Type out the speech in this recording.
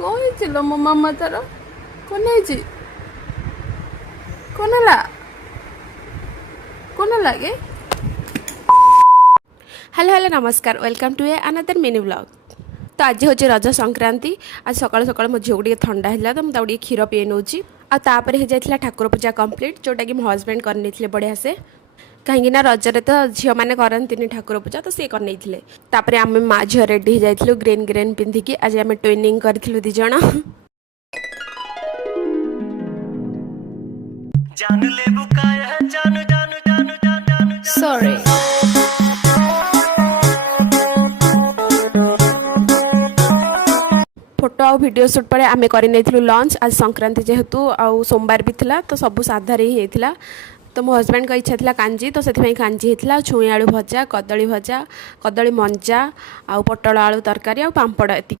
କହିଥିଲ ମୋ ମାମା ତାର କ'ଣ ହେଇଛି କ'ଣ ହେଲା କ'ଣ ହେଲା କି? हेलो हेलो नमस्कार welcome to a another mini blog. तो आज हूँ रज संक्रांति। आज सकाल सकाल मो झील को ठंडा है तो मुझे क्षीर पी नौची आपर हो जाता ठाकुर पूजा कंप्लीट जोटा कि मो हजबैंड करने बढ़िया से कहीं रजरे तो झील मैंने करती ठाकुर पूजा तो सी कर आम माँ झील रेडी हो जाइलु ग्रीन ग्रीन पिंधिकी आज आम ट्विनिंग करूँ दिज सॉरी फोटो आ वीडियो शूट पर आम कर लंच। आज संक्रांति जेहेतु आउ सोमवार भी थिला तो सब साधारे ही होता। तो मो हजबैंड का इच्छा था कांजी तो से कांजी होता छुई आलू भजा कदली मंजा आउ पटल आलू तरकारी आ पांपड़।